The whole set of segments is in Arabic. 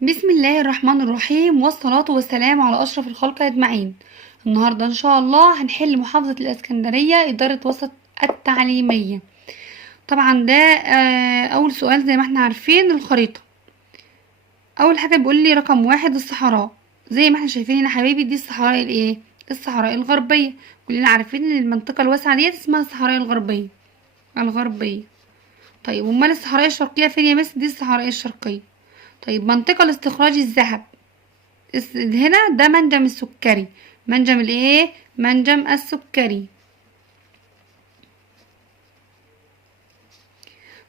بسم الله الرحمن الرحيم، والصلاة والسلام على أشرف الخلق أجمعين. النهاردة إن شاء الله هنحل محافظة الإسكندرية إدارة وسط التعليمية. طبعا ده أول سؤال زي ما احنا عارفين الخريطة. أول حاجة بيقول لي رقم واحد الصحراء، زي ما احنا شايفين هنا حبايبي دي الصحراء الإيه؟ الصحراء الغربية. كلنا عارفين إن المنطقة الواسعة ديت اسمها الصحراء الغربية. طيب أمال الصحراء الشرقية فين يا مس؟ دي الصحراء الشرقية. طيب منطقة لاستخراج الذهب، هنا ده منجم السكري. منجم الايه؟ منجم السكري.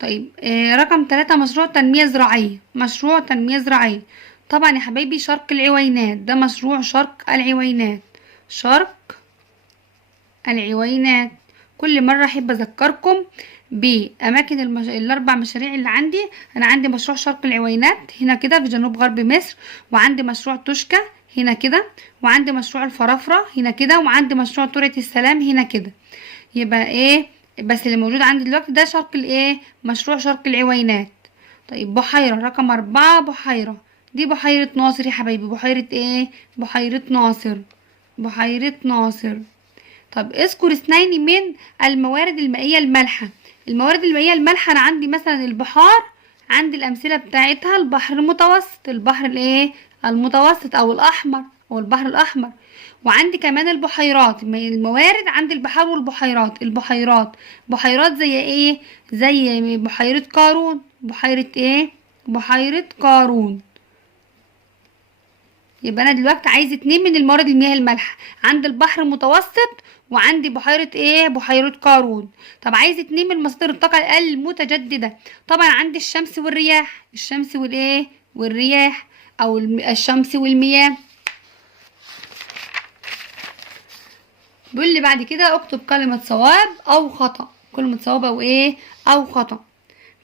طيب رقم 3 مشروع تنمية زراعية. مشروع تنمية زراعية طبعا يا حبايبي شرق العوينات، ده مشروع شرق العوينات. شرق العوينات. كل مرة احب اذكركم باماكن الاربع مشاريع اللي عندي. انا عندي مشروع شرق العوينات هنا كده في جنوب غرب مصر، وعندي مشروع توشكا هنا كده، وعندي مشروع الفرافرة هنا كده، وعندي مشروع تورة السلام هنا كده. يبقى ايه بس اللي موجود عندي دلوقتي ده شرق الايه؟ مشروع شرق العوينات. طيب بحيرة رقم 4 بحيرة، دي بحيرة ناصر يا حبايبي. بحيرة ايه؟ بحيرة ناصر. بحيرة ناصر. طب اذكر اثنين من الموارد المائية المالحة. الموارد المائية المالحة انا عندي مثلا البحار، عندي الامثلة بتاعتها البحر المتوسط. البحر الايه؟ المتوسط او الاحمر او البحر الاحمر. وعندي كمان البحيرات. الموارد عندي البحار والبحيرات. بحيرات زي ايه؟ زي بحيرة قارون. بحيرة ايه؟ بحيرة قارون. يبقى انا دلوقتي عايز اتنين من الموارد المياه المالحة، عند البحر المتوسط وعندي بحيرة ايه؟ بحيرة قارون. طب عايز اتنين من مصادر الطاقة المتجددة. طبعا عندي الشمس والرياح. الشمس والايه؟ والرياح او الشمس والمياه. بيقول لي بعد كده اكتب كلمة صواب او خطأ. كلمة صواب او ايه؟ او خطأ.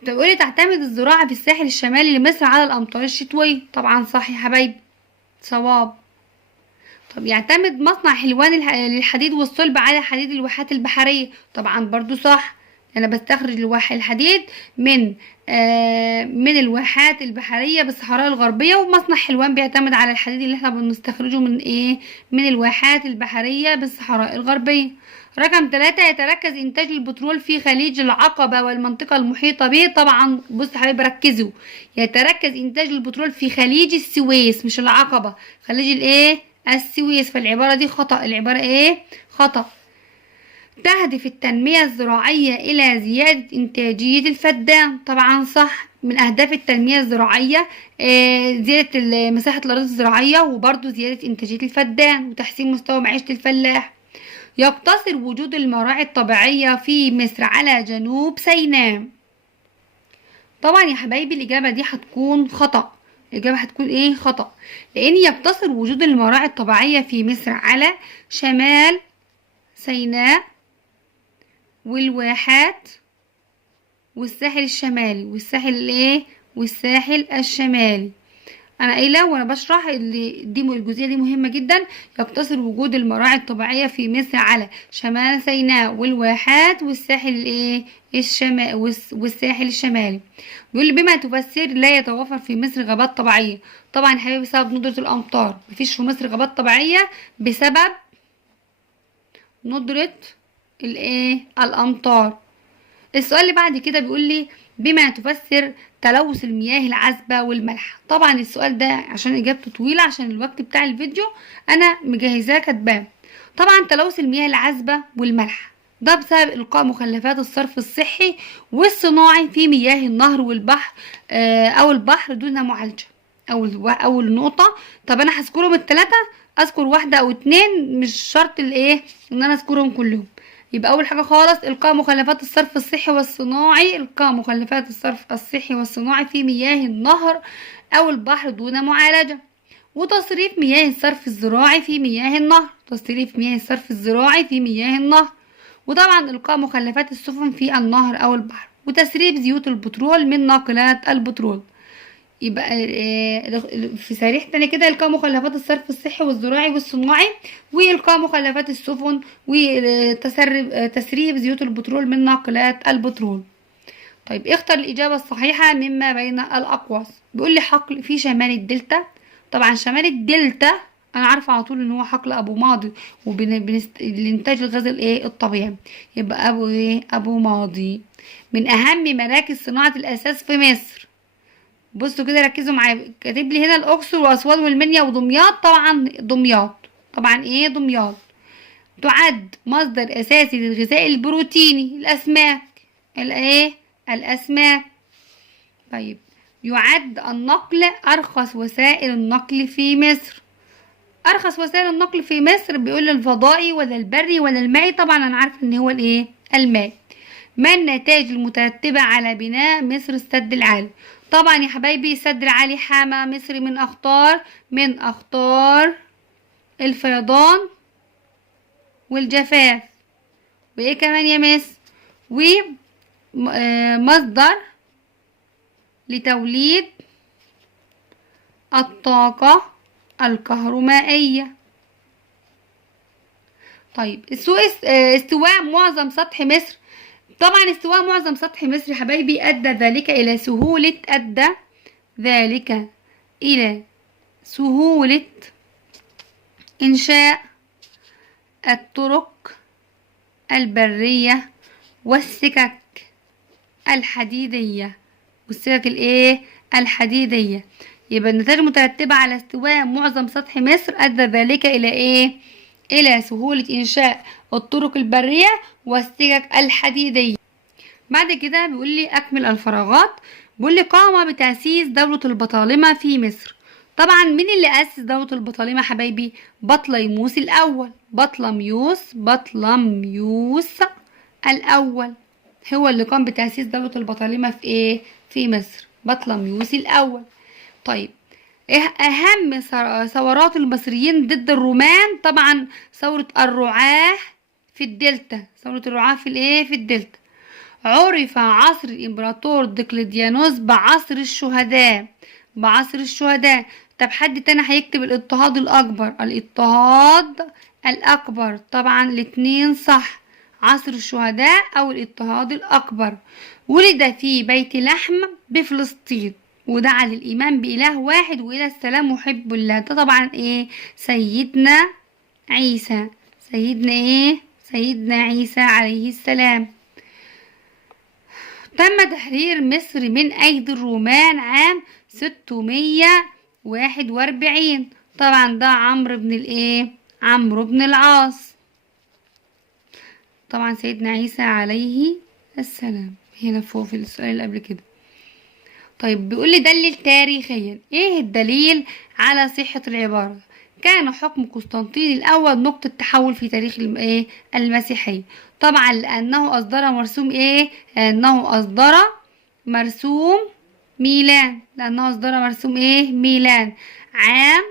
بتقول لي تعتمد الزراعة في الساحل الشمالي لمصر على الامطار الشتوية. طبعا صح يا حبايبي، صواب. طب يعتمد مصنع حلوان للحديد والصلب على حديد الواحات البحرية. طبعا برضو صح. انا بستخرج الحديد من الواحات البحرية بالصحراء الغربية، ومصنع حلوان بيعتمد على الحديد اللي احنا بنستخرجه من ايه؟ من الواحات البحرية بالصحراء الغربية. رقم 3 يتركز انتاج البترول في خليج العقبة والمنطقة المحيطة به. طبعا بص حبايبي ركزوا، يتركز انتاج البترول في خليج السويس مش العقبة، خليج الايه؟ السويس. فالعبارة دي خطأ. العبارة ايه؟ خطأ. تهدف التنمية الزراعية إلى زيادة إنتاجية الفدان. طبعا صح. من أهداف التنمية الزراعية زيادة مساحة الأراضي الزراعية، وبرضو زيادة إنتاجية الفدان وتحسين مستوى معيشة الفلاح. يقتصر وجود المراعي الطبيعية في مصر على جنوب سيناء. طبعا يا حبايبي الإجابة دي هتكون خطأ. الإجابة هتكون إيه؟ خطأ. لأن يقتصر وجود المراعي الطبيعية في مصر على شمال سيناء والواحات والساحل الشمالي. والساحل الايه؟ والساحل الشمالي. انا قايله وانا بشرح اللي دي الجزئيه دي مهمه جدا. يقتصر وجود المراعي الطبيعيه في مصر على شمال سيناء والواحات والساحل الايه؟ الشمال والساحل الشمالي. بيقول لي بما تفسر لا يتوفر في مصر غابات طبيعيه. طبعا يا حبيبي بسبب ندره الامطار. مفيش في مصر غابات طبيعيه بسبب ندره الايه؟ الامطار. السؤال اللي بعد كده بيقول لي بما تفسر تلوث المياه العذبة والمالحة. طبعا السؤال ده عشان اجابته طويلة عشان الوقت بتاع الفيديو انا مجهزاه كاتباه. طبعا تلوث المياه العذبة والمالحة ده بسبب القاء مخلفات الصرف الصحي والصناعي في مياه النهر والبحر او البحر دون معالجة. اول نقطة. طب انا هذكرهم الثلاثة، اذكر واحدة او اتنين، مش شرط الايه ان انا اذكرهم كلهم. يبقى اول حاجه خالص القاء مخلفات الصرف الصحي والصناعي. القاء مخلفات الصرف الصحي والصناعي في مياه النهر او البحر دون معالجه. وتصريف مياه الصرف الزراعي في مياه النهر. تصريف مياه الصرف الزراعي في مياه النهر. وطبعا القاء مخلفات السفن في النهر او البحر. وتسريب زيوت البترول من ناقلات البترول. يبقى في صريح تاني كده القاء مخلفات الصرف الصحي والزراعي والصناعي، والقاء مخلفات السفن، وتسريب زيوت البترول من ناقلات البترول. طيب اختر الإجابة الصحيحة مما بين الأقواس. بيقول لي حقل في شمال الدلتا. طبعا شمال الدلتا أنا عارفة على طول إن هو حقل أبو ماضي لإنتاج الغاز الإيه الطبيعي. يبقى أبو إيه أبو ماضي. من أهم مراكز صناعة الأساس في مصر. بصوا كده ركزوا معايا، كاتب لي هنا الأقصر وأسوان والمنيا ودمياط. طبعا دمياط. طبعا إيه دمياط. تعد مصدر أساسي للغذاء البروتيني الأسماك. الإيه الأسماك. طيب يعد النقل أرخص وسائل النقل في مصر. أرخص وسائل النقل في مصر بيقول الفضائي ولا البري ولا المائي. طبعا أنا عارفة إن هو الإيه المائي. ما النتائج المترتبة على بناء مصر السد العالي؟ طبعا يا حبايبي السد العالي حمى مصر من أخطار الفيضان والجفاف. وإيه كمان يا مس؟ ومصدر لتوليد الطاقة الكهرومائية. طيب استواء معظم سطح مصر. طبعا استواء معظم سطح مصر يا حبايبي أدى ذلك إلى سهولة إنشاء الطرق البرية والسكك الحديدية. الحديدية. يبقى النتائج المترتبة على استواء معظم سطح مصر أدى ذلك إلى سهولة إنشاء الطرق البرية والسكك الحديدية. بعد كده بيقول لي أكمل الفراغات. بيقول لي قام بتأسيس دولة البطالمة في مصر. طبعا مين اللي أسس دولة البطالمة حبايبي؟ بطليموس الأول. بطلميوس الأول هو اللي قام بتأسيس دولة البطالمة في مصر. بطلميوس الأول. طيب أهم ثورات المصريين ضد الرومان. طبعا ثورة الرعاة في الدلتا. في الدلتا. عرف عصر الإمبراطور دقلديانوس بعصر الشهداء. طب حد تاني هيكتب الاضطهاد الأكبر. طبعا الاتنين صح. عصر الشهداء أو الاضطهاد الأكبر. ولد في بيت لحم بفلسطين ودعا للإيمان بإله واحد وإلى السلام محب الله. ده طبعا سيدنا عيسى. سيدنا عيسى عليه السلام. تم تحرير مصر من أيدي الرومان عام 641. طبعا ده عمرو بن العاص. طبعا سيدنا عيسى عليه السلام هنا فوق في السؤال اللي قبل كده. طيب بيقول لي دلل تاريخيا. ايه الدليل على صحة العبارة؟ كان حكم قسطنطين الأول نقطة تحول في تاريخ المسيحية. طبعا لأنه أصدر مرسوم ميلان عام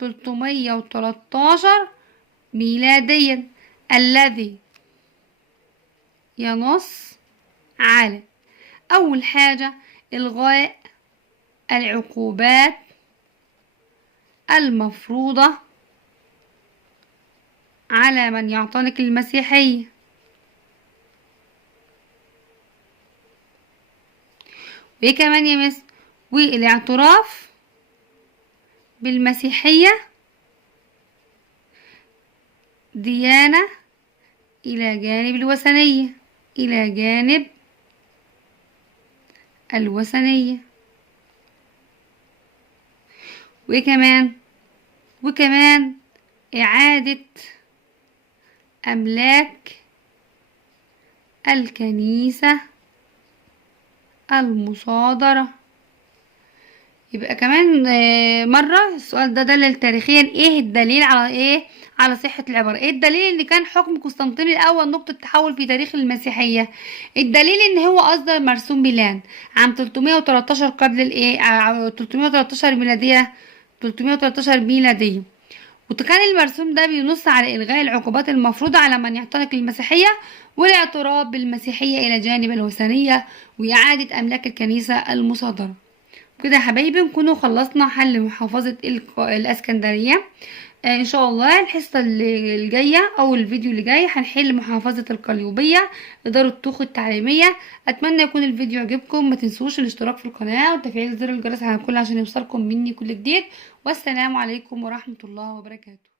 313 ميلاديا الذي ينص على أول حاجة إلغاء العقوبات المفروضة على من يعتنق المسيحية. وإيه كمان يا مس؟ والاعتراف بالمسيحية ديانة إلى جانب الوثنية. وكمان إعادة أملاك الكنيسة المصادرة. يبقى كمان مرة السؤال ده دلل تاريخيا. ايه الدليل على صحة العبارة؟ ايه الدليل ان كان حكم قسطنطين الاول نقطة تحول في تاريخ المسيحية؟ الدليل ان هو اصدر مرسوم ميلان عام 313 قبل 313 ميلادية. وكان المرسوم ده بينص على إلغاء العقوبات المفروضة على من يعتنق المسيحية والاعتراف بالمسيحية إلى جانب الوثنية وإعادة أملاك الكنيسة المصادرة. كده يا حبايبي نكونوا خلصنا حل محافظة الإسكندرية. ان شاء الله الحصه الجايه او الفيديو اللي جاي هنحل محافظه القليوبيه اداره الطوق التعليميه. اتمنى يكون الفيديو عجبكم، ما تنسوش الاشتراك في القناه وتفعيل زر الجرس على الكل عشان يوصلكم مني كل جديد. والسلام عليكم ورحمه الله وبركاته.